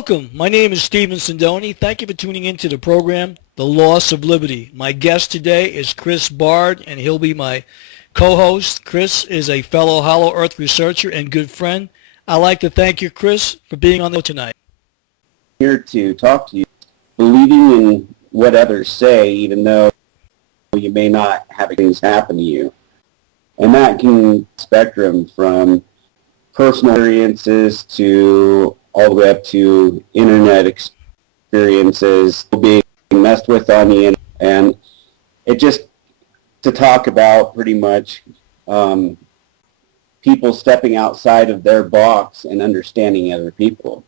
Welcome. My name is Stephen Sindoni. Thank you for tuning into the program, The Loss of Liberty. My guest today is Chris Baird, and he'll be my co-host. Chris is a fellow Hollow Earth researcher and good friend. I'd like to thank you, Chris, for being on the show tonight. Here to talk to you, believing in what others say, even though you may not have things happen to you. And that can spectrum from personal experiences to all the way up to internet experiences being messed with on the internet. And it just to talk about pretty much people stepping outside of their box and understanding other people.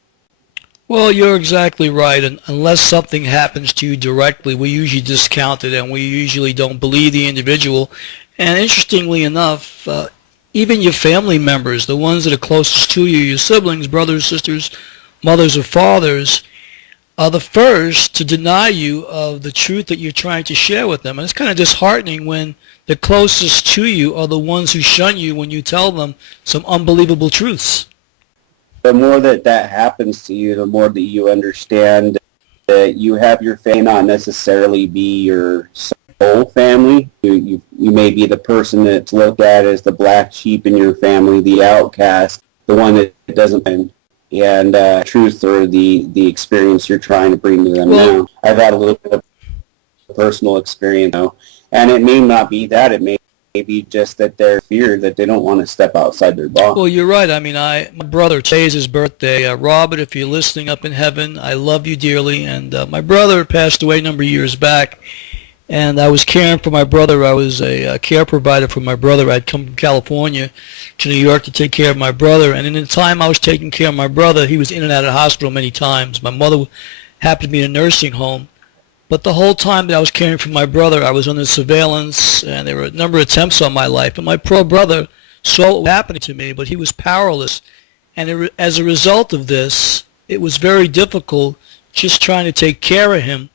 Well, you're exactly right. And unless something happens to you directly, we usually discount it and we usually don't believe the individual. And interestingly enough, even your family members, the ones that are closest to you, your siblings, brothers, sisters, mothers, or fathers, are the first to deny you of the truth that you're trying to share with them. And it's kind of disheartening when the closest to you are the ones who shun you when you tell them some unbelievable truths. The more that happens to you, the more that you understand that you have your family not necessarily be your soul family. You may be the person that's looked at as the black sheep in your family, the outcast, the one that doesn't win, and truth or the experience you're trying to bring to them now. I've had a little bit of personal experience now, and it may not be that. It may be just that they're feared that they don't want to step outside their box. Well, you're right. I mean, my brother, today is his birthday. Robert, if you're listening up in heaven, I love you dearly. And my brother passed away a number of years back. And I was caring for my brother. I was a care provider for my brother. I'd come from California to New York to take care of my brother. And in the time I was taking care of my brother, he was in and out of the hospital many times. My mother happened to be in a nursing home. But the whole time that I was caring for my brother, I was under surveillance, and there were a number of attempts on my life. And my poor brother saw what was happening to me, but he was powerless. And as a result of this, it was very difficult just trying to take care of him,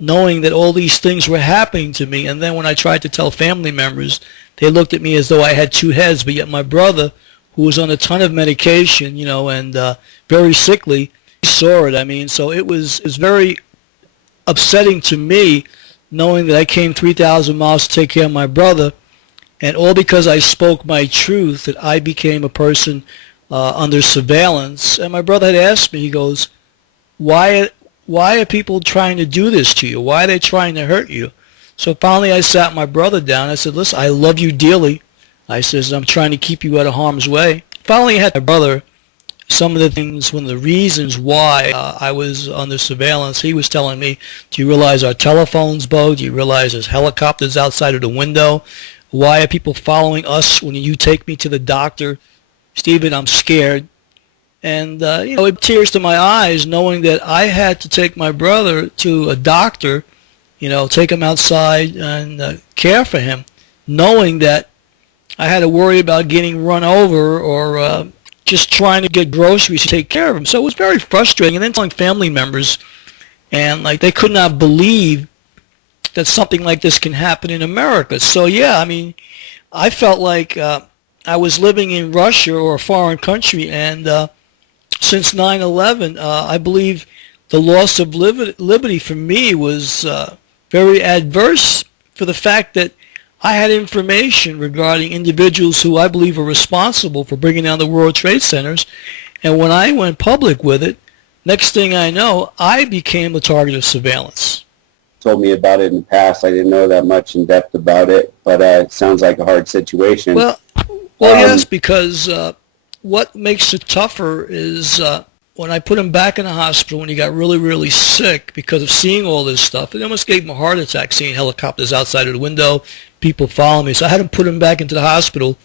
knowing that all these things were happening to me. And then when I tried to tell family members, they looked at me as though I had two heads. But yet my brother, who was on a ton of medication, and very sickly, saw it. I mean, so it was very upsetting to me knowing that I came 3,000 miles to take care of my brother, and all because I spoke my truth, that I became a person under surveillance. And my brother had asked me, he goes, why are people trying to do this to you? Why are they trying to hurt you? So finally I sat my brother down. I said, listen, I love you dearly. I says, I'm trying to keep you out of harm's way. Finally I had my brother, some of the things, one of the reasons why I was under surveillance, he was telling me, do you realize our telephones bugged? Do you realize there's helicopters outside of the window? Why are people following us when you take me to the doctor? Stephen, I'm scared. And, it tears to my eyes knowing that I had to take my brother to a doctor, take him outside and care for him, knowing that I had to worry about getting run over or just trying to get groceries to take care of him. So it was very frustrating. And then telling family members, and they could not believe that something like this can happen in America. So yeah, I mean, I felt like I was living in Russia or a foreign country. And since 9/11, I believe the loss of liberty for me was very adverse for the fact that I had information regarding individuals who I believe are responsible for bringing down the World Trade Centers. And when I went public with it, next thing I know, I became the target of surveillance. Told me about it in the past. I didn't know that much in depth about it, but it sounds like a hard situation. Well, yes, because what makes it tougher is when I put him back in the hospital when he got really, really sick because of seeing all this stuff. It almost gave him a heart attack seeing helicopters outside of the window, people following me. So I had to put him back into the hospital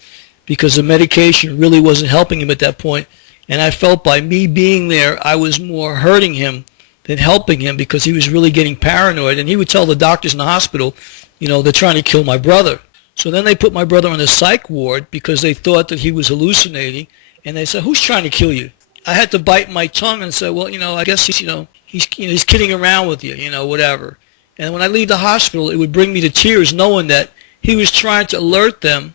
because the medication really wasn't helping him at that point. And I felt by me being there, I was more hurting him than helping him because he was really getting paranoid. And he would tell the doctors in the hospital, they're trying to kill my brother. So then they put my brother on a psych ward because they thought that he was hallucinating. And they said, who's trying to kill you? I had to bite my tongue and say, well, I guess he's kidding around with you, whatever. And when I leave the hospital, it would bring me to tears knowing that he was trying to alert them,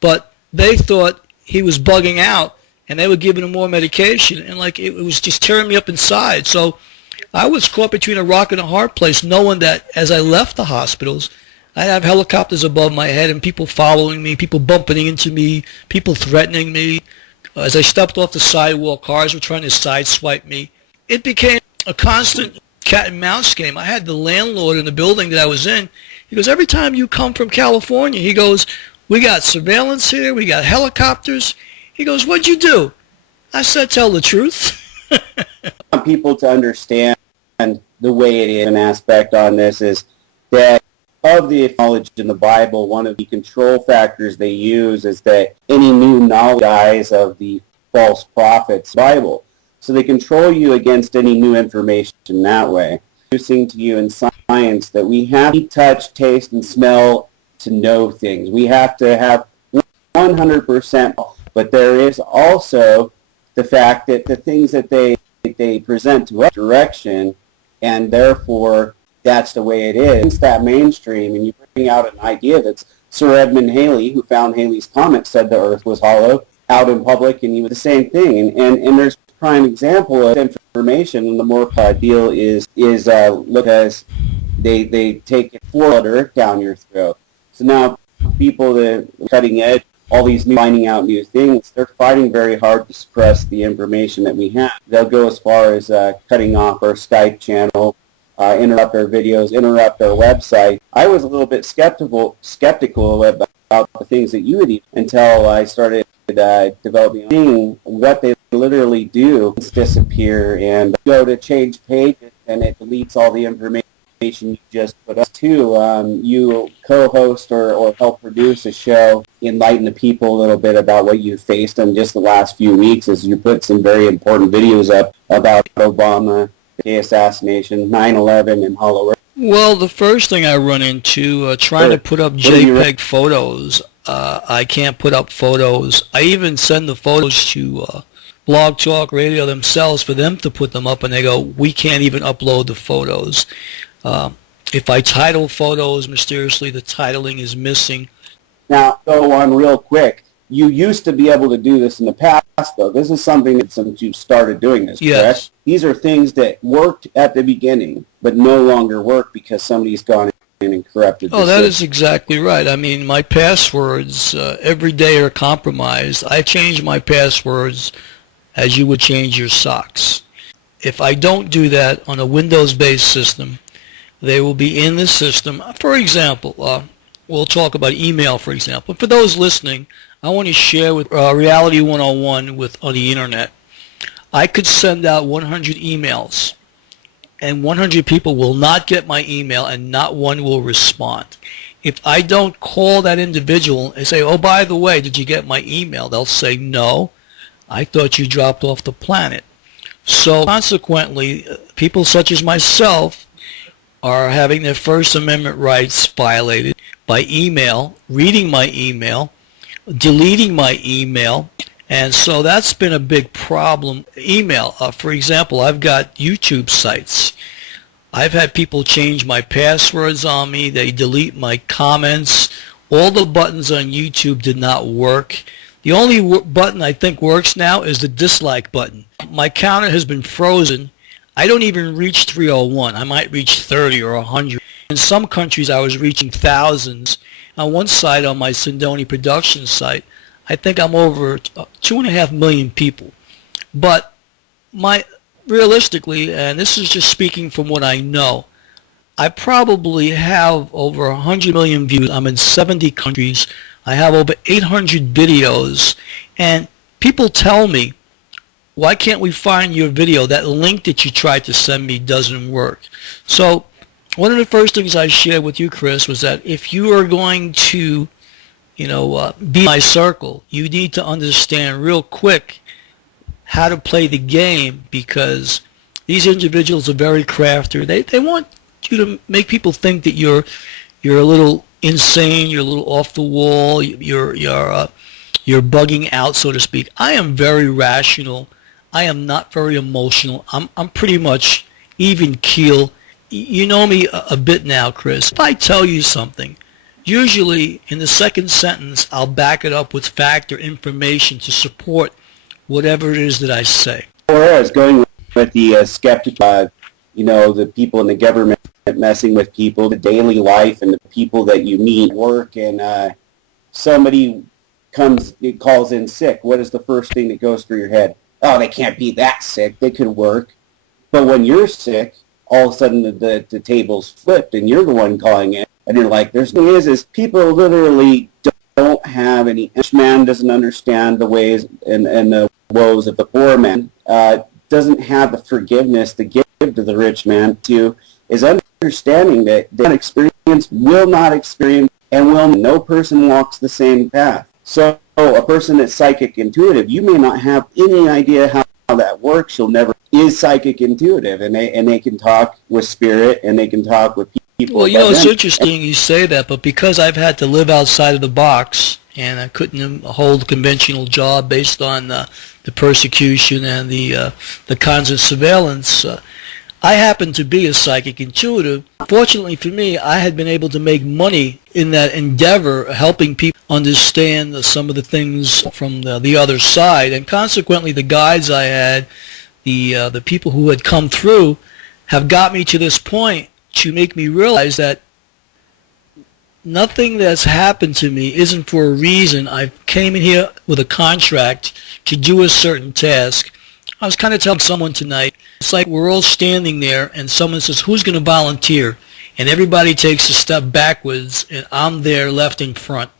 but they thought he was bugging out and they were giving him more medication, and like it was just tearing me up inside. So I was caught between a rock and a hard place, knowing that as I left the hospitals, I'd have helicopters above my head and people following me, people bumping into me, people threatening me. As I stepped off the sidewalk, cars were trying to sideswipe me. It became a constant cat and mouse game. I had the landlord in the building that I was in. He goes, every time you come from California, he goes, we got surveillance here, we got helicopters. He goes, what'd you do? I said, tell the truth. I want people to understand the way it is. An aspect on this is that of the knowledge in the Bible, one of the control factors they use is that any new knowledge dies of the false prophets Bible. So they control you against any new information that way. Introducing to you in science that we have to touch, taste, and smell to know things. We have to have 100%, but there is also the fact that the things that they present to us direction, and therefore that's the way it is. It's that mainstream, and you bring out an idea that's Sir Edmund Halley, who found Halley's Comet, said the Earth was hollow out in public, and he was the same thing. And there's a prime example of information, and the more deal is look as they take it forward down your throat. So now people that are cutting edge, all these new finding out new things, they're fighting very hard to suppress the information that we have. They'll go as far as cutting off our Skype channel, interrupt our videos, interrupt our website. I was a little bit skeptical about the things that you would eat until I started developing what they literally do is disappear and go to change pages and it deletes all the information you just put up to. You co-host or help produce a show, enlighten the people a little bit about what you faced in just the last few weeks as you put some very important videos up about Obama, the assassination, 9/11, and Hollow Earth. Well, the first thing I run into, trying to put up JPEG photos, I can't put up photos. I even send the photos to Blog Talk Radio themselves for them to put them up, and they go, we can't even upload the photos. If I title photos, mysteriously the titling is missing. Now, go on real quick. You used to be able to do this in the past, though. This is something that since you started doing this, yes. Correct? These are things that worked at the beginning, but no longer work because somebody's gone in and corrupted the Oh, that system. is exactly right. I mean, my passwords every day are compromised. I change my passwords as you would change your socks. If I don't do that on a Windows-based system, they will be in the system. For example, we'll talk about email, for example. For those listening, I want to share with Reality 101 on the internet. I could send out 100 emails, and 100 people will not get my email, and not one will respond. If I don't call that individual and say, oh, by the way, did you get my email? They'll say, no, I thought you dropped off the planet. So consequently, people such as myself are having their First Amendment rights violated by email, reading my email, deleting my email, and so that's been a big problem. Email, for example, I've got YouTube sites. I've had people change my passwords on me. They delete my comments. All the buttons on YouTube did not work. The only button I think works now is the dislike button. My counter has been frozen. I don't even reach 301. I might reach 30 or 100. In some countries, I was reaching thousands. On one side, on my Sindoni production site, I think I'm over 2.5 million people. But realistically, and this is just speaking from what I know, I probably have over 100 million views. I'm in 70 countries. I have over 800 videos. And people tell me, why can't we find your video? That link that you tried to send me doesn't work. So one of the first things I shared with you, Chris, was that if you are going to, be my circle, you need to understand real quick how to play the game, because these individuals are very crafty. They want you to make people think that you're a little insane, you're a little off the wall, you're bugging out, so to speak. I am very rational. I am not very emotional. I'm pretty much even keel. You know me a bit now, Chris. If I tell you something, usually in the second sentence I'll back it up with fact or information to support whatever it is that I say. Or I was going with the skeptic, the people in the government messing with people, the daily life, and the people that you meet at work, and somebody calls in sick. What is the first thing that goes through your head? Oh, they can't be that sick. They could work. But when you're sick, all of a sudden the table's flipped, and you're the one calling in, and you're like, there's no is people literally don't have any. Rich man doesn't understand the ways and the woes of the poor man. Doesn't have the forgiveness to give to the rich man. Is understanding that that experience will not experience, and no person walks the same path. So a person that's psychic intuitive, you may not have any idea how that works. You'll never is psychic intuitive, and they can talk with spirit, and they can talk with people. Well, it's interesting you say that, but because I've had to live outside of the box, and I couldn't hold a conventional job based on the persecution and the constant surveillance, I happen to be a psychic intuitive. Fortunately for me, I had been able to make money in that endeavor, helping people understand some of the things from the other side, and consequently the guides I had, the people who had come through, have got me to this point to make me realize that nothing that's happened to me isn't for a reason. I came in here with a contract to do a certain task. I was kind of telling someone tonight, it's like we're all standing there and someone says, who's going to volunteer? And everybody takes a step backwards and I'm there left in front.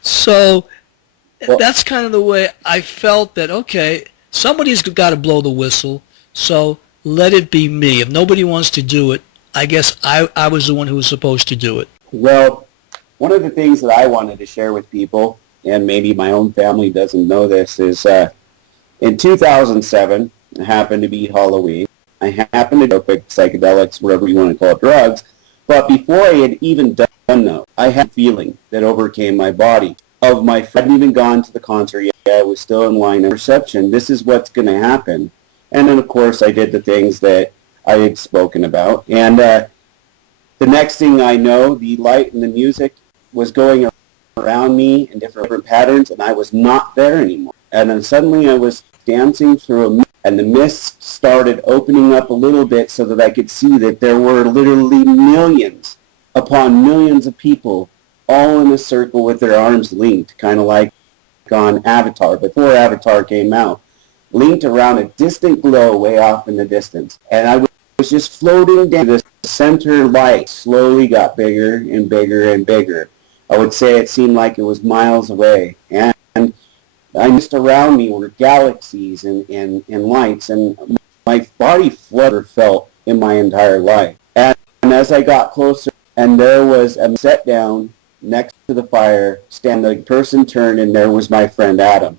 So that's kind of the way I felt that, okay, somebody's got to blow the whistle, so let it be me. If nobody wants to do it, I guess I was the one who was supposed to do it. Well, one of the things that I wanted to share with people, and maybe my own family doesn't know this, is in 2007, it happened to be Halloween. I happened to go pick psychedelics, whatever you want to call it, drugs. But before I had even done those, I had a feeling that overcame my body. I hadn't even gone to the concert yet. I was still in line of perception. This is what's going to happen. And then, of course, I did the things that I had spoken about. And the next thing I know, the light and the music was going around me in different patterns, and I was not there anymore. And then suddenly I was dancing through a mist, and the mist started opening up a little bit so that I could see that there were literally millions upon millions of people all in a circle with their arms linked, kind of like on Avatar, before Avatar came out, linked around a distant glow way off in the distance. And I was just floating down. The center light slowly got bigger and bigger and bigger. I would say it seemed like it was miles away. And just around me were galaxies and lights, and my body fluttered felt in my entire life. And as I got closer, and there was a set down next to the fire, the person turned, and there was my friend Adam.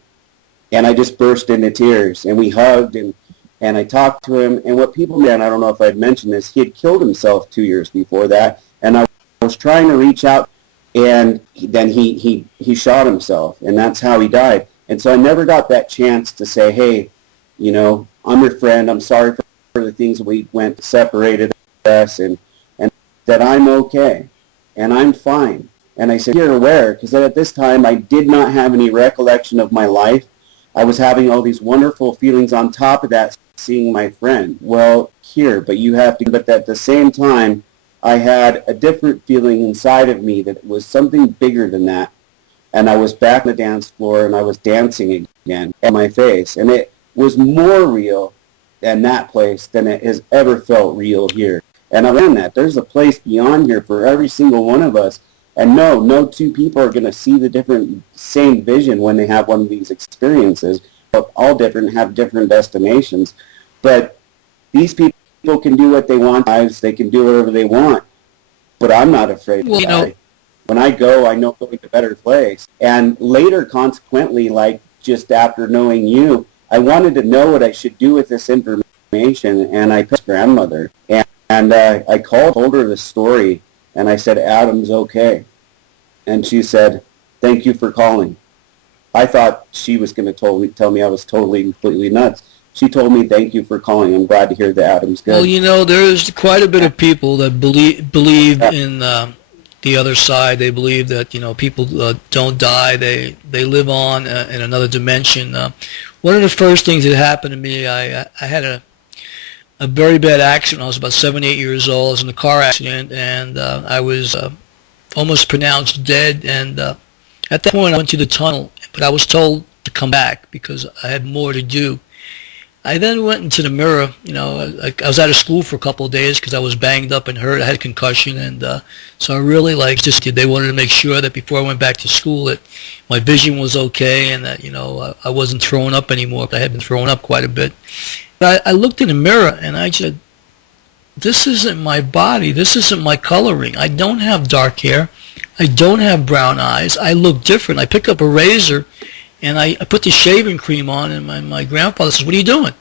And I just burst into tears, and we hugged, and I talked to him. And what people did, and I don't know if I'd mentioned this, he had killed himself 2 years before that, and I was trying to reach out, and then he shot himself, and that's how he died. And so I never got that chance to say, hey, I'm your friend, I'm sorry for the things that we went separated us, and that I'm okay, and I'm fine. And I said, you're aware, because at this time I did not have any recollection of my life. I was having all these wonderful feelings on top of that, seeing my friend. Well, but you have to, but at the same time, I had a different feeling inside of me that was something bigger than that. And I was back on the dance floor, and I was dancing again on my face. And it was more real in that place than it has ever felt real here. And I learned that there's a place beyond here for every single one of us. And no two people are going to see the same vision when they have one of these experiences. But all different, have different destinations. But these people can do what they want. They can do whatever they want. But I'm not afraid to die. When I go, I know I'm going to a better place. And later, consequently, like just after knowing you, I wanted to know what I should do with this information. And I picked grandmother. And I told her the story. And I said, Adam's okay. And she said, thank you for calling. I thought she was going to tell me I was totally, completely nuts. She told me, thank you for calling. I'm glad to hear that Adam's good. Well, there's quite a bit of people that believe in the the other side. They believe that people don't die; they live on in another dimension. One of the first things that happened to me, I had a very bad accident. I was about 7, 8 years old. I was in a car accident, and I was almost pronounced dead. And at that point, I went to the tunnel, but I was told to come back because I had more to do. I then went into the mirror. I was out of school for a couple of days because I was banged up and hurt. I had a concussion, and so I really they wanted to make sure that before I went back to school that my vision was okay and that I wasn't throwing up anymore. I had been throwing up quite a bit. But I looked in the mirror and I said, "This isn't my body. This isn't my coloring. I don't have dark hair. I don't have brown eyes. I look different." I picked up a razor. And I put the shaving cream on, and my grandfather says, "What are you doing?"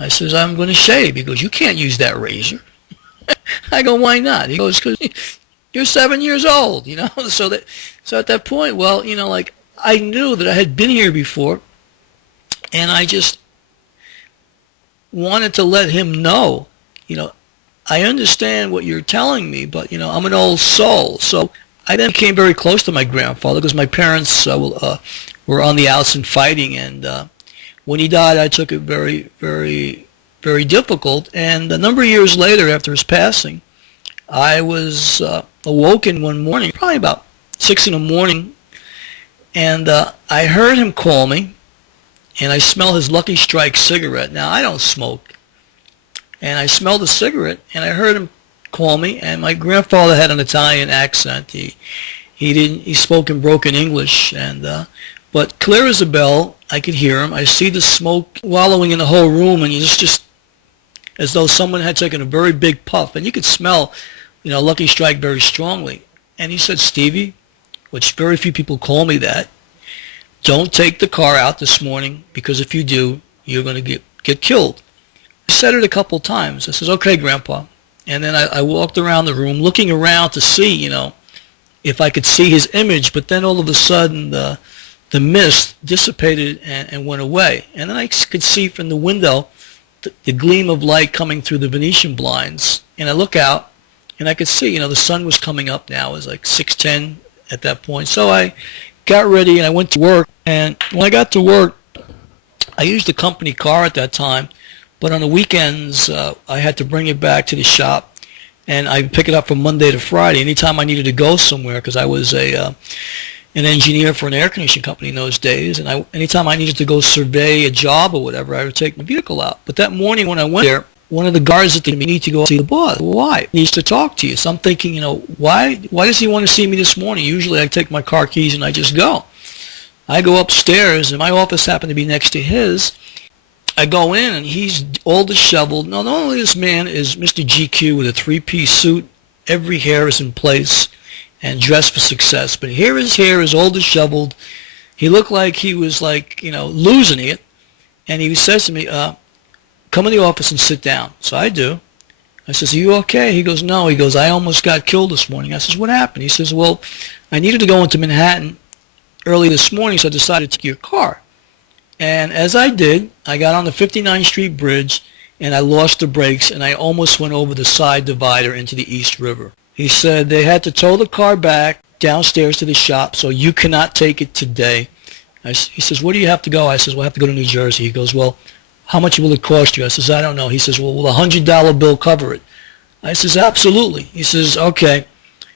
I says, "I'm going to shave." He goes, "You can't use that razor." I go, "Why not?" He goes, "Because you're 7 years old, So at that point, well, I knew that I had been here before, and I just wanted to let him know, I understand what you're telling me, but, I'm an old soul. So I then became very close to my grandfather because my parents were on the outs and fighting, and when he died, I took it very, very, very difficult. And a number of years later, after his passing, I was awoken one morning, probably about 6 in the morning, and I heard him call me, and I smell his Lucky Strike cigarette. Now, I don't smoke, and I smelled the cigarette, and I heard him call me, and my grandfather had an Italian accent. He spoke in broken English, and but clear as a bell, I could hear him. I see the smoke wallowing in the whole room, and it's just as though someone had taken a very big puff, and you could smell, Lucky Strike very strongly. And he said, "Stevie," which very few people call me that, "don't take the car out this morning because if you do, you're going to get killed." I said it a couple times. I says, "Okay, Grandpa." And then I walked around the room looking around to see, if I could see his image, but then all of a sudden the mist dissipated and went away. And then I could see from the window the gleam of light coming through the Venetian blinds. And I look out, and I could see, the sun was coming up now. It was like 6:10 at that point. So I got ready, and I went to work. And when I got to work, I used a company car at that time. But on the weekends, I had to bring it back to the shop, and I'd pick it up from Monday to Friday. Anytime I needed to go somewhere, because I was an engineer for an air conditioning company in those days, and anytime I needed to go survey a job or whatever, I would take my vehicle out. But that morning when I went there, one of the guards said to me, "You need to go see the boss." "Why?" "He needs to talk to you." So I'm thinking, why does he want to see me this morning? Usually I take my car keys and I just go. I go upstairs, and my office happened to be next to his. I go in, and he's all disheveled. Now, not only this man is Mr. GQ with a three-piece suit, every hair is in place, and dressed for success, but here his hair is all disheveled. He looked like he was losing it, and he says to me, "Come in the office and sit down." So I do. I says, "Are you okay?" He goes, "No." He goes, "I almost got killed this morning." I says, "What happened?" He says, "Well, I needed to go into Manhattan early this morning, so I decided to take your car. And as I did, I got on the 59th Street Bridge, and I lost the brakes, and I almost went over the side divider into the East River." He said they had to tow the car back downstairs to the shop, so you cannot take it today. He says, "Where do you have to go?" I says, "Well, I have to go to New Jersey." He goes, "Well, how much will it cost you?" I says, "I don't know." He says, "Well, will a $100 bill cover it?" I says, "Absolutely." He says, "Okay."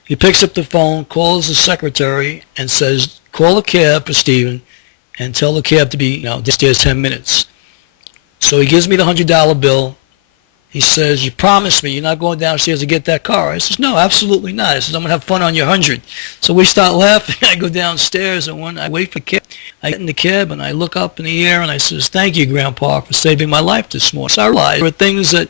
He picks up the phone, calls the secretary, and says, "Call a cab for Stephen and tell the cab to be downstairs 10 minutes. So he gives me the $100 bill. He says, "You promised me you're not going downstairs to get that car." I says, "No, absolutely not." I says, "I'm going to have fun on your 100. So we start laughing. I go downstairs, and when I wait for the cab, I get in the cab, and I look up in the air, and I says, "Thank you, Grandpa, for saving my life this morning." So I realized there were things that,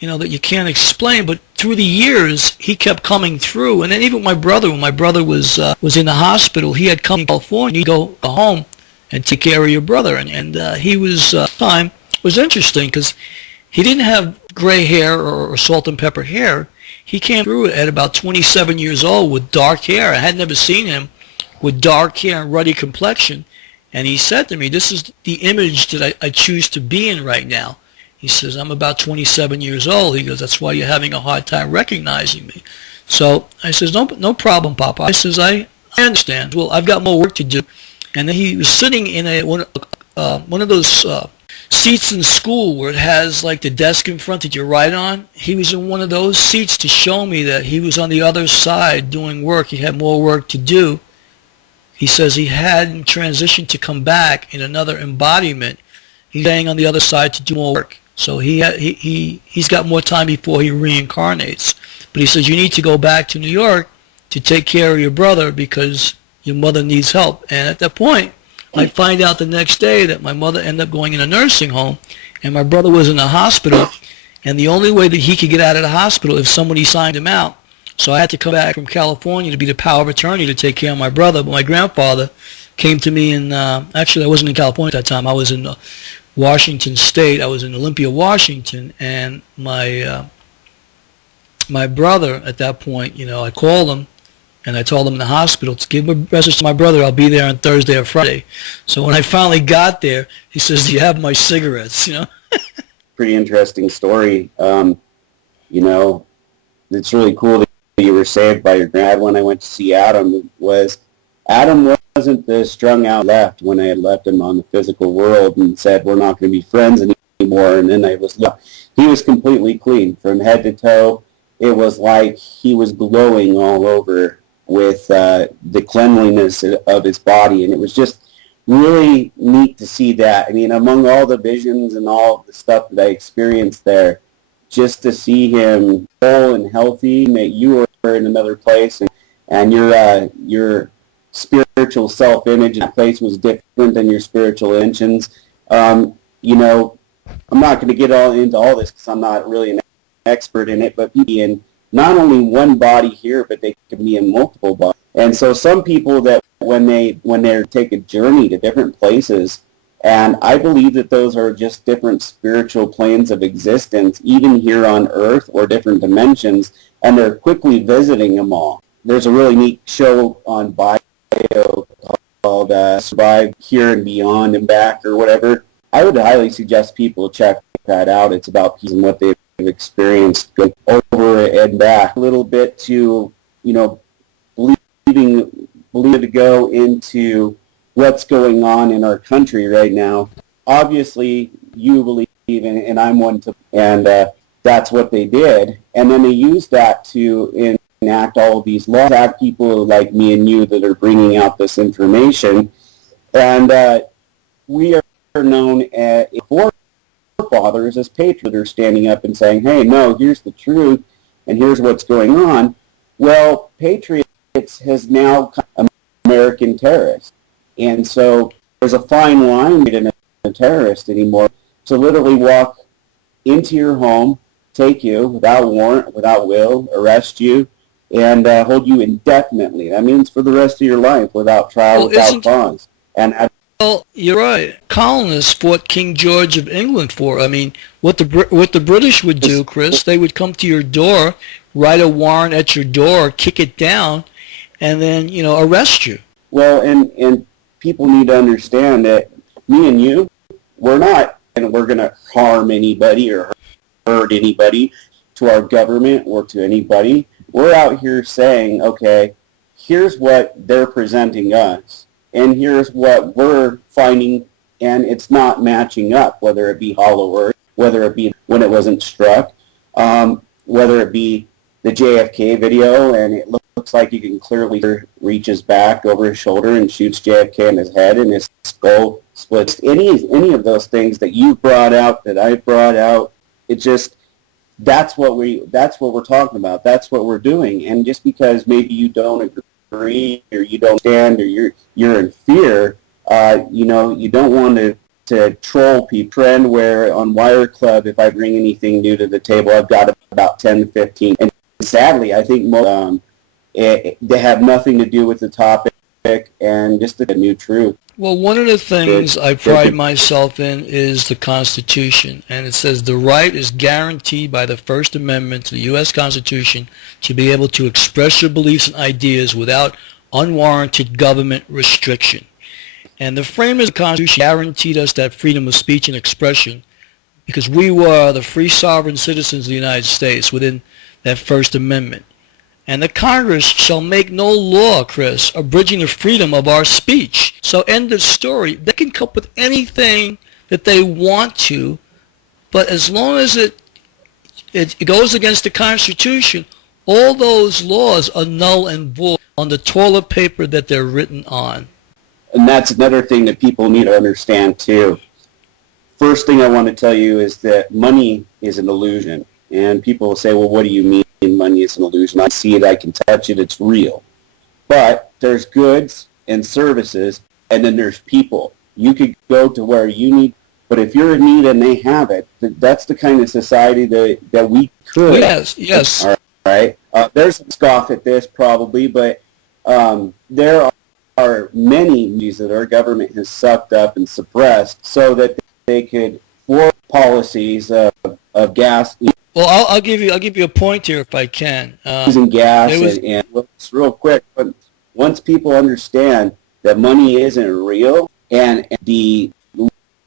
that you can't explain, but through the years, he kept coming through. And then even my brother, when my brother was in the hospital, he had come to California. He'd go home and take care of your brother. And he was, time was interesting because he didn't have gray hair or salt and pepper hair. He came through at about 27 years old with dark hair. I had never seen him with dark hair and ruddy complexion. And he said to me, "This is the image that I choose to be in right now." He says, "I'm about 27 years old." He goes, "That's why you're having a hard time recognizing me." So I says, no problem, Papa. I says, I understand. Well, I've got more work to do. And then he was sitting in one of those seats in school where it has like the desk in front that you write on. He was in one of those seats to show me that he was on the other side doing work. He had more work to do. He says he hadn't transitioned to come back in another embodiment. He's staying on the other side to do more work. So he's got more time before he reincarnates. But he says you need to go back to New York to take care of your brother because your mother needs help. And at that point, I find out the next day that my mother ended up going in a nursing home and my brother was in a hospital. And the only way that he could get out of the hospital if somebody signed him out. So I had to come back from California to be the power of attorney to take care of my brother. But my grandfather came to me in, actually I wasn't in California at that time. I was in Washington State. I was in Olympia, Washington. And my brother at that point, I called him and I told him in the hospital to give a message to my brother. I'll be there on Thursday or Friday. So when I finally got there, he says, do you have my cigarettes? Pretty interesting story. It's really cool that you were saved by your dad. When I went to see Adam, Adam wasn't the strung out left when I had left him on the physical world and said we're not going to be friends anymore. And then he was completely clean from head to toe. It was like he was glowing all over with the cleanliness of his body, and it was just really neat to see that. I mean, among all the visions and all the stuff that I experienced there, just to see him whole and healthy, that you were in another place, and your spiritual self-image in that place was different than your spiritual intentions. I'm not going to get into all this because I'm not really an expert in it, but be in not only one body here, but they can be in multiple bodies. And so some people that when they take a journey to different places, and I believe that those are just different spiritual planes of existence, even here on Earth or different dimensions, and they're quickly visiting them all. There's a really neat show on Bio called Survive Here and Beyond and Back or whatever. I would highly suggest people check that out. It's about peace and what they've experienced going over and back a little bit to, believing to go into what's going on in our country right now. Obviously, you believe in, and I'm one to, and that's what they did. And then they used that to enact all of these laws, have people like me and you that are bringing out this information. And we are known as forefathers as patriots are standing up and saying, hey, no, here's the truth, and here's what's going on. Well, patriots has now become American terrorists. And so there's a fine line between a terrorist anymore to literally walk into your home, take you without warrant, without will, arrest you, and hold you indefinitely. That means for the rest of your life without trial, without cause. Well, you're right. Colonists fought King George of England for. I mean, what the British would do, Chris, they would come to your door, write a warrant at your door, kick it down, and then, arrest you. Well, and people need to understand that me and you, we're not, and we're going to harm anybody or hurt anybody to our government or to anybody. We're out here saying, okay, here's what they're presenting us, and here's what we're finding, and it's not matching up, whether it be Hollow Earth, whether it be when it wasn't struck, whether it be the JFK video, and it looks like you can clearly reaches back over his shoulder and shoots JFK in his head, and his skull splits. Any of those things that you brought out, that I brought out, it just, that's what we're talking about. That's what we're doing. And just because maybe you don't agree or you don't stand or you're in fear, you don't want to troll people. Trend where on Wire Club, if I bring anything new to the table, I've got about 10 to 15. And sadly, I think most, they have nothing to do with the topic and just a new truth. Well, one of the things I pride myself in is the Constitution, and it says the right is guaranteed by the First Amendment to the U.S. Constitution to be able to express your beliefs and ideas without unwarranted government restriction. And the framers of the Constitution guaranteed us that freedom of speech and expression because we were the free sovereign citizens of the United States within that First Amendment. and the Congress shall make no law, Chris, abridging the freedom of our speech. So end of story. They can come up with anything that they want to, but as long as it goes against the Constitution, all those laws are null and void on the toilet paper that they're written on. And that's another thing that people need to understand too. First thing I want to tell you is that money is an illusion. And people will say, well, what do you mean money is an illusion? I see it, I can touch it, it's real. But there's goods and services, and then there's people. You could go to where you need, but if you're in need and they have it, that's the kind of society that we could. Yes. All right. There's some scoff at this probably, but there are many news that our government has sucked up and suppressed so that they could form policies of gas. Well, I'll give you a point here if I can. Using gas and it's real quick, but once people understand that money isn't real and the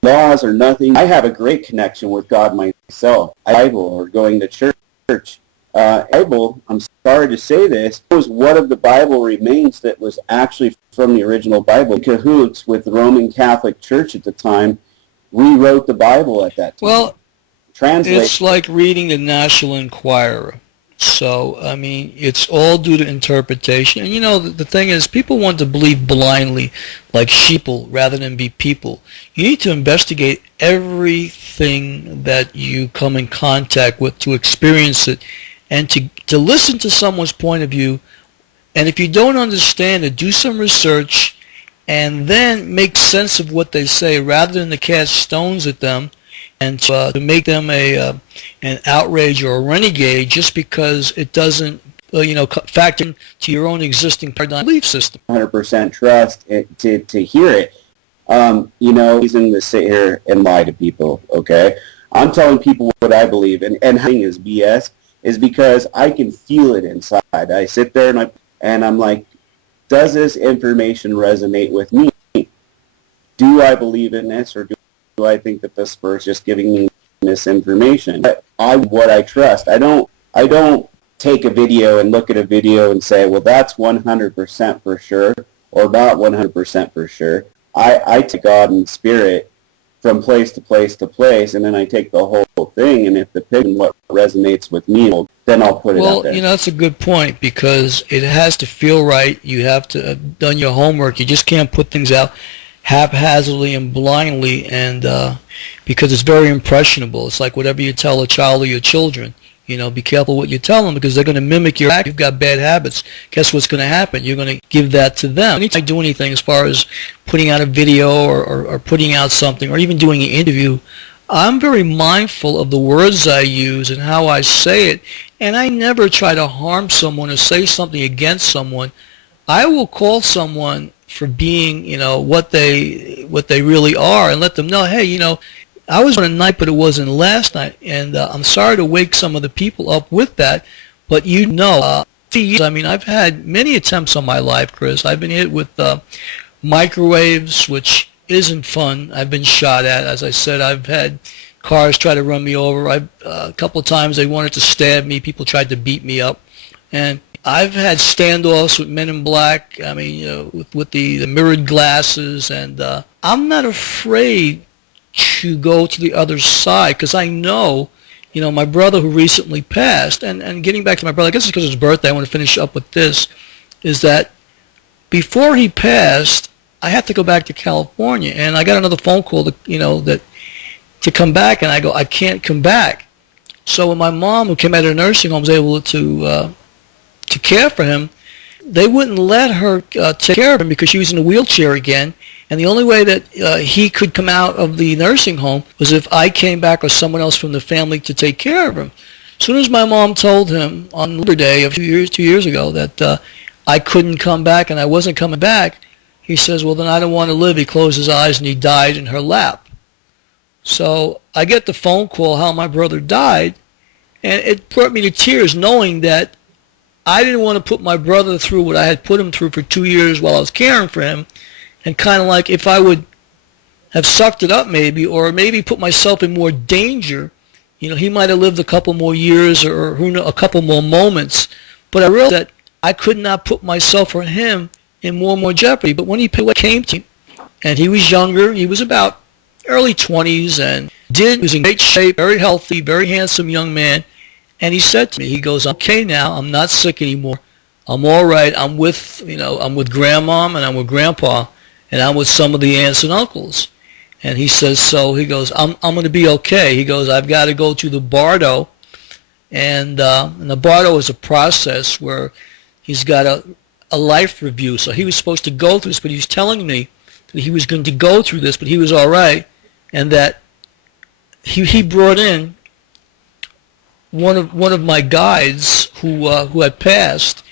laws are nothing, I have a great connection with God myself. Bible or going to church. Bible, I'm sorry to say this, was what of the Bible remains that was actually from the original Bible. Cahoots with the Roman Catholic Church at the time rewrote the Bible at that time. Well, it's like reading the National Enquirer. So, I mean, it's all due to interpretation. And, you know, the thing is, people want to believe blindly, like sheeple, rather than be people. You need to investigate everything that you come in contact with to experience it and to listen to someone's point of view. And if you don't understand it, do some research and then make sense of what they say rather than to cast stones at them and to make them an outrage or a renegade just because it doesn't, factor into your own existing paradigm belief system. 100% trust to hear it. Reason to sit here and lie to people, okay? I'm telling people what I believe, and having is BS is because I can feel it inside. I sit there and I'm like, does this information resonate with me? Do I believe in this, or do I think that this person is just giving me misinformation? What I trust. I don't take a video and look at a video and say, well, that's 100% for sure, or not 100% for sure. I take God and Spirit from place to place to place, and then I take the whole thing, and if the picture and what resonates with me, then I'll put it out there. Well, that's a good point, because it has to feel right. You have to have done your homework. You just can't put things out haphazardly and blindly, and because it's very impressionable. It's like whatever you tell a child or your children. Be careful what you tell them, because they're going to mimic your act. You've got bad habits. Guess what's going to happen? You're going to give that to them. Anytime I do anything as far as putting out a video or putting out something or even doing an interview, I'm very mindful of the words I use and how I say it, and I never try to harm someone or say something against someone. I will call someone for being, what they really are, and let them know, hey, I was on a night, but it wasn't last night, and I'm sorry to wake some of the people up with that, but I've had many attempts on my life, Chris. I've been hit with microwaves, which isn't fun. I've been shot at. As I said, I've had cars try to run me over. A couple of times they wanted to stab me. People tried to beat me up, and I've had standoffs with men in black. I mean, with the mirrored glasses, and I'm not afraid to go to the other side, because I know, my brother who recently passed, and getting back to my brother, I guess it's because it's his birthday, I want to finish up with this, is that before he passed, I had to go back to California, and I got another phone call to come back, and I go, I can't come back. So when my mom, who came out of a nursing home, was able to care for him, they wouldn't let her take care of him because she was in a wheelchair again. And the only way that he could come out of the nursing home was if I came back or someone else from the family to take care of him. As soon as my mom told him on Labor Day of 2 years ago that I couldn't come back and I wasn't coming back, he says, well, then I don't want to live. He closed his eyes and he died in her lap. So I get the phone call how my brother died, and it brought me to tears knowing that I didn't want to put my brother through what I had put him through for 2 years while I was caring for him. And kind of like if I would have sucked it up maybe, or maybe put myself in more danger, he might have lived a couple more years or a couple more moments. But I realized that I could not put myself or him in more and more jeopardy. But when he came to me, and he was younger, he was about early 20s, and he was in great shape, very healthy, very handsome young man. And he said to me, he goes, okay now, I'm not sick anymore. I'm all right. I'm with grandmom and I'm with grandpa and I'm with some of the aunts and uncles. And he says, so he goes, I'm going to be okay. He goes, I've got to go to the Bardo. And the Bardo is a process where he's got a life review. So he was supposed to go through this, but he was telling me that he was going to go through this, but he was all right. And that he brought in one of my guides who had passed.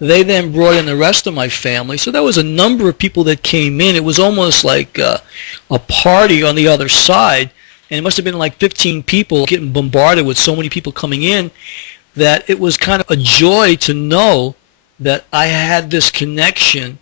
They then brought in the rest of my family. So there was a number of people that came in. It was almost like a party on the other side. And it must have been like 15 people getting bombarded with so many people coming in that it was kind of a joy to know that I had this connection.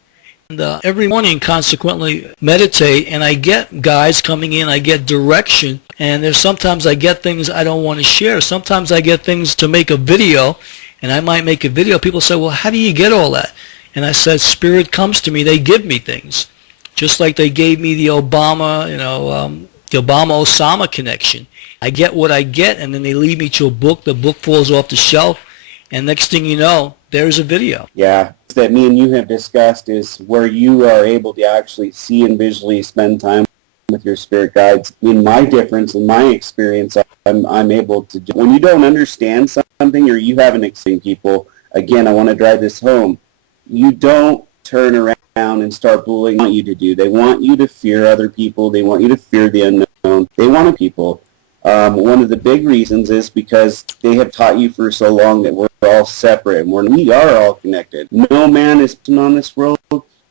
And every morning, consequently, meditate, and I get guys coming in, I get direction, and there's sometimes I get things I don't want to share. Sometimes I get things to make a video, and I might make a video. People say, well, how do you get all that? And I said, Spirit comes to me. They give me things, just like they gave me the Obama, the Obama-Osama connection. I get what I get, and then they lead me to a book. The book falls off the shelf, and next thing you know, there's a video. Yeah, that me and you have discussed is where you are able to actually see and visually spend time with your spirit guides. In my difference, in my experience, I'm able to do. When you don't understand something or you haven't explained people, again, I want to drive this home. You don't turn around and start bullying. They want you to do. They want you to fear other people. They want you to fear the unknown. They want people. One of the big reasons is because they have taught you for so long that we're all separate and we are all connected. No man is on this world,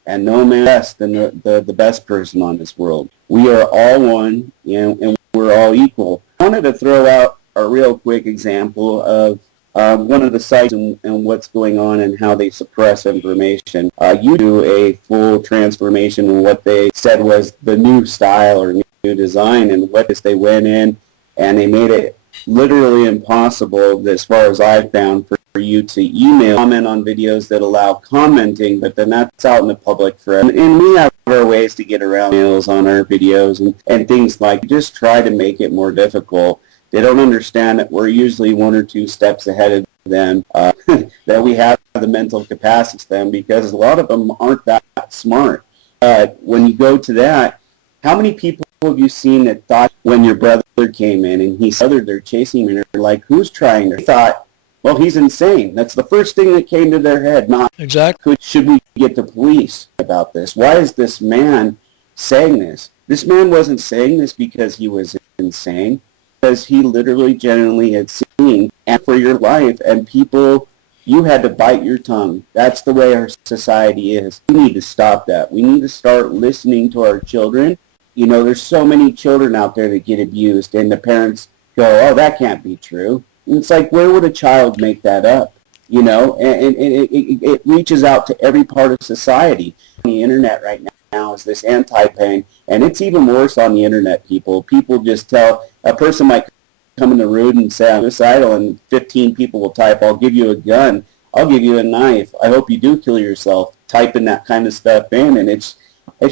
and no man is less than the best person on this world. We are all one, and we're all equal. I wanted to throw out a real quick example of one of the sites and what's going on and how they suppress information. You do a full transformation in what they said was the new style or new design, and what they went in and they made it literally impossible, as far as I've found, for you to email, comment on videos that allow commenting, but then that's out in the public forever. And we have our ways to get around emails on our videos and things like, just try to make it more difficult. They don't understand that we're usually one or two steps ahead of them, that we have the mental capacity to them, because a lot of them aren't that smart. When you go to that, how many people have you seen that thought when your brother came in and he said they're chasing him and they're like, who's trying to? They thought, well, he's insane. That's the first thing that came to their head. Not exactly. Should we get the police about this? Why is this man saying this? This man wasn't saying this because he was insane, because he literally genuinely had seen and for your life, and people, you had to bite your tongue. That's the way our society is. We need to stop that. We need to start listening to our children. You know, there's so many children out there that get abused, and the parents go, oh, that can't be true. And it's like, where would a child make that up? You know, and it reaches out to every part of society. On the internet right now is this anti-pain, and it's even worse on the internet, people. People just tell, a person might come in the room and say, I'm suicidal, and 15 people will type, I'll give you a gun, I'll give you a knife, I hope you do kill yourself, typing that kind of stuff in, and it's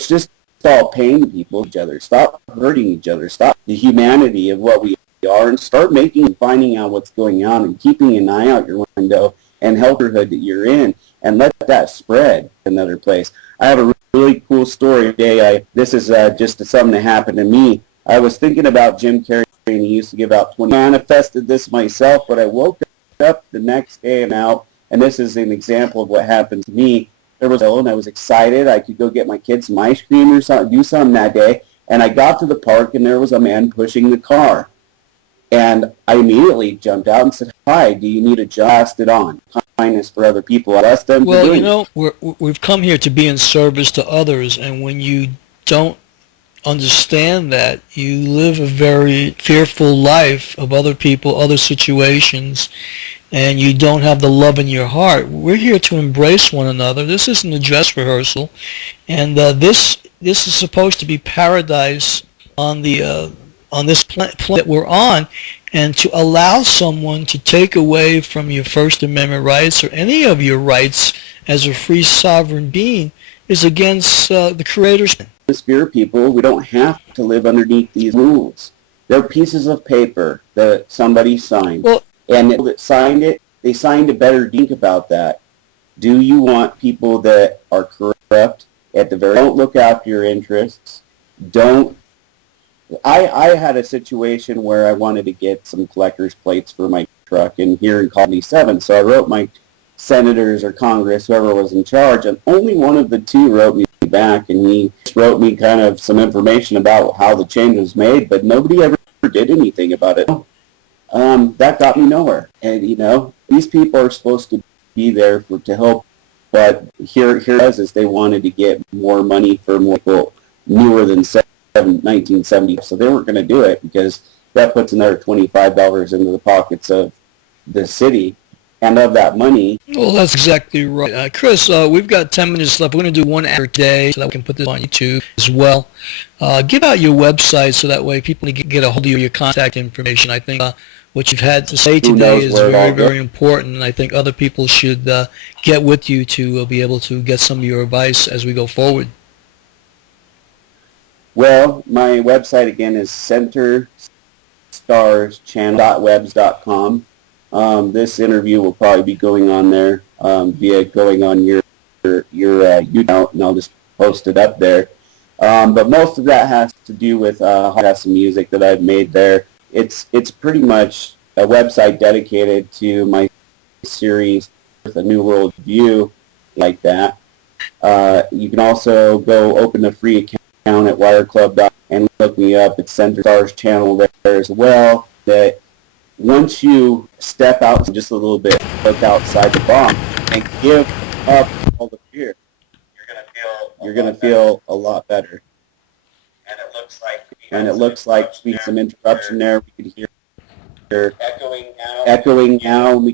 just all pain people each other. Stop hurting each other. Stop the humanity of what we are, and start finding out what's going on and keeping an eye out your window and helperhood that you're in, and let that spread another place. I have a really cool story today. This is just something that happened to me. I was thinking about Jim Carrey, and he used to give out 20. I manifested this myself, but I woke up the next day and out, and this is an example of what happened to me. There was and I was excited. I could go get my kids some ice cream or something, do something that day. And I got to the park, and there was a man pushing the car. And I immediately jumped out and said, hi, do you need a just it on? Kindness for other people. I asked them well, you know, we've come here to be in service to others, and when you don't understand that, you live a very fearful life of other people, other situations, and you don't have the love in your heart. We're here to embrace one another. This isn't a dress rehearsal, and this is supposed to be paradise on the on this planet that we're on, And to allow someone to take away from your First Amendment rights or any of your rights as a free sovereign being is against the Creator's. The spirit people, we don't have to live underneath these rules. They're pieces of paper that somebody signed. Well, and that signed it, they signed a better think about that. Do you want people that are corrupt at the very don't look after your interests? Don't. I had a situation where I wanted to get some collector's plates for my truck in here in Colony 7, so I wrote my senators or Congress, whoever was in charge, and only one of the two wrote me back, and he wrote me kind of some information about how the change was made, but nobody ever did anything about it. That got me nowhere. And, these people are supposed to be there to help, but here it is they wanted to get more money for more people newer than 1970, so they weren't going to do it because that puts another $25 into the pockets of the city. And of that money... Well, that's exactly right. Chris, we've got 10 minutes left. We're going to do one ad a day so that we can put this on YouTube as well. Give out your website so that way people can get a hold of your contact information. I think what you've had to say today is very, very important, and I think other people should get with you to be able to get some of your advice as we go forward. Well, my website, again, is centerstars.webs.com. This interview will probably be going on there going on your YouTube, and I'll just post it up there. But most of that has to do with some music that I've made there. It's pretty much a website dedicated to my series with a New World View like that. You can also go open a free account at wireclub.com and look me up. It's Center Stars channel there as well. That once you step out just a little bit, look outside the box, and give up all the fear, you're gonna feel a lot better. And it looks like some interruption there. We could hear echoing now.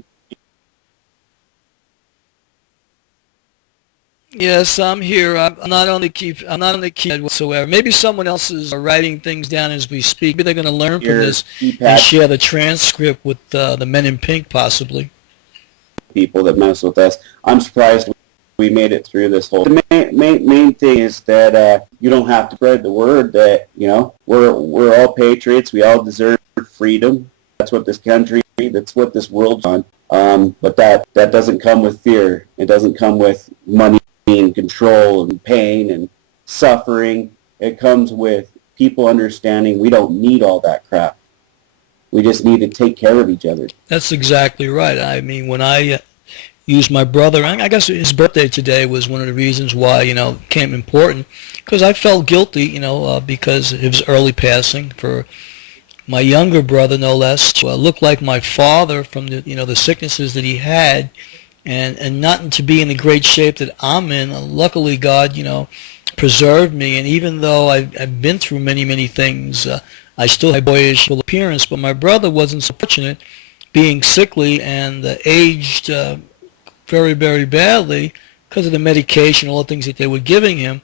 Yes, I'm here. I'm not on the keypad whatsoever. Maybe someone else is writing things down as we speak. Maybe they're going to learn from this and share the transcript with the men in pink, possibly. People that mess with us. I'm surprised we made it through this whole. The main thing is that you don't have to spread the word that we're all patriots. We all deserve freedom. That's what this country. That's what this world's on. But that doesn't come with fear. It doesn't come with money and control and pain and suffering. It comes with people understanding we don't need all that crap. We just need to take care of each other. That's exactly right. I mean, when I used my brother, I guess his birthday today was one of the reasons why, it became important, because I felt guilty, because of his early passing for my younger brother, no less, looked like my father from the sicknesses that he had, and not to be in the great shape that I'm in. Luckily, God, preserved me, and even though I've been through many, many things, I still have boyish appearance. But my brother wasn't so fortunate, being sickly and aged very, very badly because of the medication, all the things that they were giving him,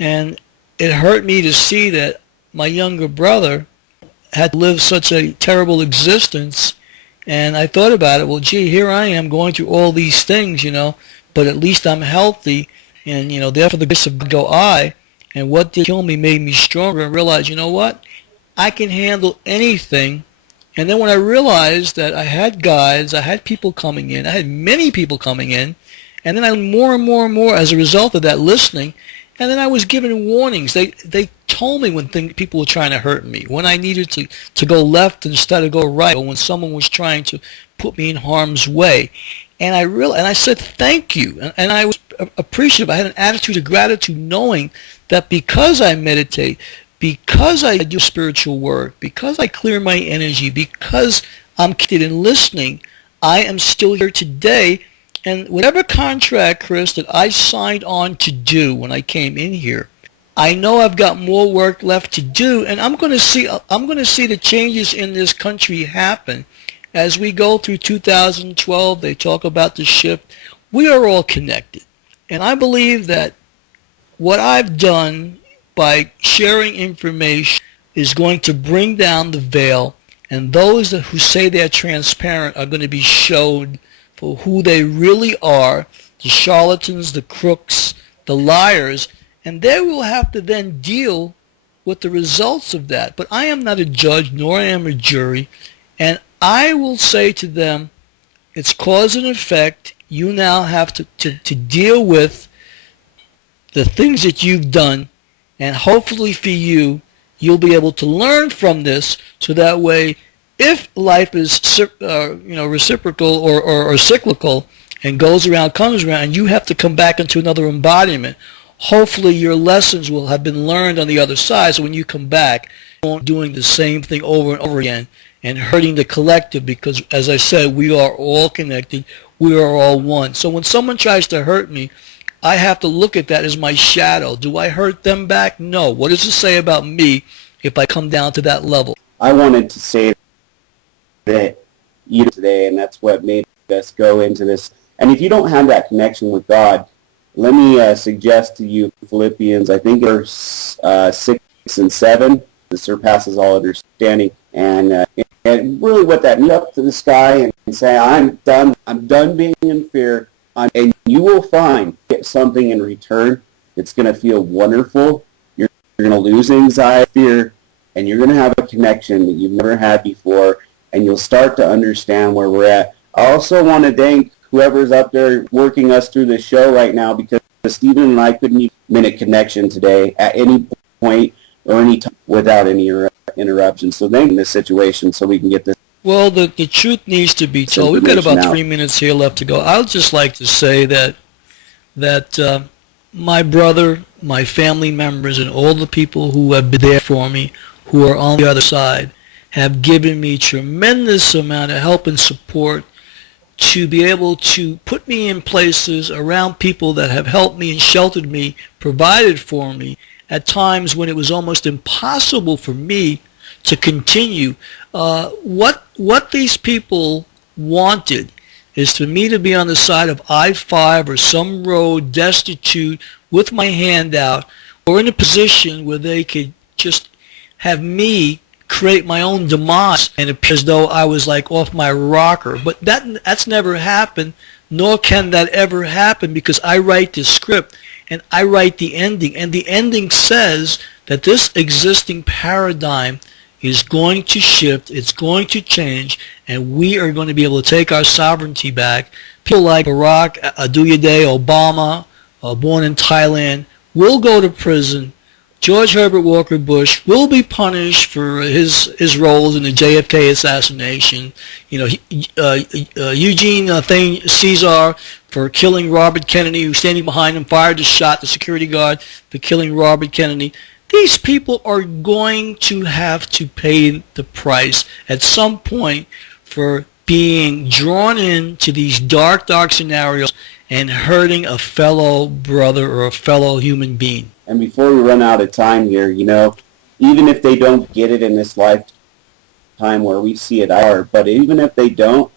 and it hurt me to see that my younger brother had to live such a terrible existence. And I thought about it, well, gee, here I am going through all these things, but at least I'm healthy, and, therefore the grace of God go I, and what did kill me made me stronger, and realized, what, I can handle anything. And then when I realized that I had guides, I had people coming in, I had many people coming in, and then I learned more and more and more as a result of that listening. And then I was given warnings. They told me when people were trying to hurt me, when I needed to go left instead of go right, or when someone was trying to put me in harm's way. And I said thank you, and I was appreciative. I had an attitude of gratitude, knowing that because I meditate, because I do spiritual work, because I clear my energy, because I'm committed in listening, I am still here today. And whatever contract, Chris, that I signed on to do when I came in here, I know I've got more work left to do, and I'm going to see the changes in this country happen as we go through 2012. They talk about the shift. We are all connected, and I believe that what I've done by sharing information is going to bring down the veil And those who say they're transparent are going to be showed for who they really are, the charlatans, the crooks, the liars, and they will have to then deal with the results of that. But I am not a judge, nor am I a jury, and I will say to them, it's cause and effect. You now have to deal with the things that you've done, and hopefully for you, you'll be able to learn from this, so that way, if life is reciprocal or cyclical and goes around, comes around, and you have to come back into another embodiment, hopefully your lessons will have been learned on the other side, so when you come back, you won't be doing the same thing over and over again and hurting the collective, because, as I said, we are all connected. We are all one. So when someone tries to hurt me, I have to look at that as my shadow. Do I hurt them back? No. What does it say about me if I come down to that level? I wanted to say that you today, and that's what made us go into this. And if you don't have that connection with God, let me suggest to you Philippians, I think verse 6 and 7, that surpasses all understanding. And really what that means, up to the sky and say, I'm done being in fear, and you will get something in return. It's going to feel wonderful. You're going to lose anxiety, fear, and you're going to have a connection that you've never had before, and you'll start to understand where we're at. I also want to thank whoever's up there working us through the show right now, because Stephen and I couldn't even minute connection today at any point or any time without any interruption. So thank you in this situation so we can get this. Well, the truth needs to be told. We've got about 3 minutes here left to go. I'll just like to say that my brother, my family members, and all the people who have been there for me, who are on the other side, have given me tremendous amount of help and support to be able to put me in places around people that have helped me and sheltered me, provided for me, at times when it was almost impossible for me to continue. What these people wanted is for me to be on the side of I-5 or some road, destitute, with my hand out, or in a position where they could just have me create my own demise and appear as though I was like off my rocker. But that's never happened, nor can that ever happen, because I write the script and I write the ending, and the ending says that this existing paradigm is going to shift, it's going to change, and we are going to be able to take our sovereignty back. People like Barack Aduyade Obama, born in Thailand, will go to prison. George Herbert Walker Bush will be punished for his roles in the JFK assassination. Eugene Caesar for killing Robert Kennedy, who standing behind him fired the shot, the security guard for killing Robert Kennedy. These people are going to have to pay the price at some point for being drawn into these dark scenarios and hurting a fellow brother or a fellow human being. And before we run out of time here, even if they don't get it in this lifetime where we see it but even if they don't,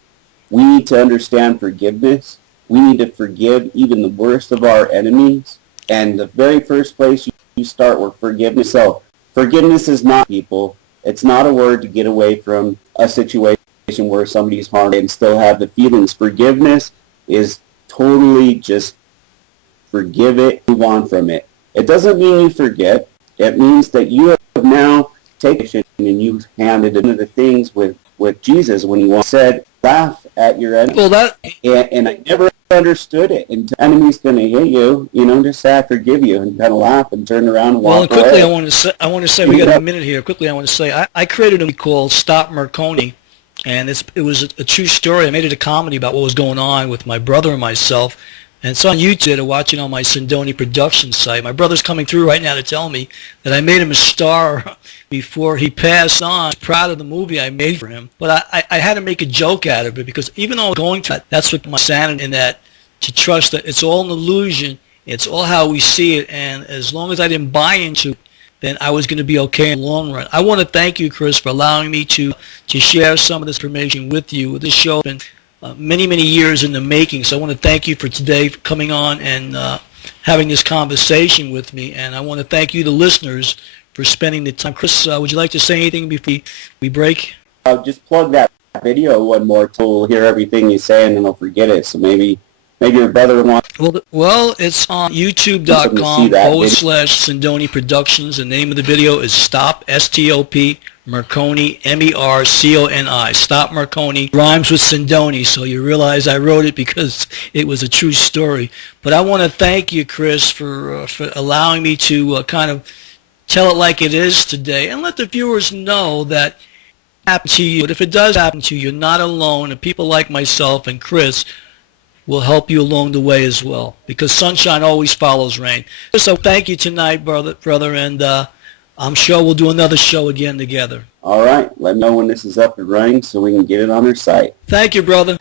we need to understand forgiveness. We need to forgive even the worst of our enemies. And the very first place you start with forgiveness. So forgiveness is not, people, it's not a word to get away from a situation where somebody's harmed and still have the feelings. Forgiveness is totally just forgive it, move on from it. It doesn't mean you forget. It means that you have now taken and you've handed into the things with Jesus when he said, laugh at your enemy. Well, and I never understood it. And the enemy's going to hit you, just say, I forgive you, and kind of laugh and turn around and walk away. Quickly, I want to say, we got a minute here. Quickly, I want to say, I created a movie called Stop Marconi, and it was a true story. I made it a comedy about what was going on with my brother and myself. And it's on YouTube to watch it on my Sindoni production site. My brother's coming through right now to tell me that I made him a star before he passed on. I'm proud of the movie I made for him. But I had to make a joke out of it, because even though I'm going through that's what my sanity in that, to trust that it's all an illusion, it's all how we see it, and as long as I didn't buy into it, then I was going to be okay in the long run. I want to thank you, Chris, for allowing me to share some of this information with you. This show has been many years in the making, so I want to thank you for today, for coming on and having this conversation with me, and I want to thank you, the listeners, for spending the time. Chris, would you like to say anything before we break? just plug that video one more time. We'll hear everything you say and then I'll forget it. So maybe your brother-in-law. Well, it's on youtube.com/Sindoni Productions. The name of the video is Stop, S-T-O-P, Marconi, M-E-R-C-O-N-I. Stop Marconi. Rhymes with Sindoni, so you realize I wrote it because it was a true story. But I want to thank you, Chris, for allowing me to kind of tell it like it is today and let the viewers know that it happened to you. But if it does happen to you, you're not alone, and people like myself and Chris will help you along the way as well, because sunshine always follows rain. So thank you tonight, brother, and I'm sure we'll do another show again together. All right. Let me know when this is up and running so we can get it on our site. Thank you, brother.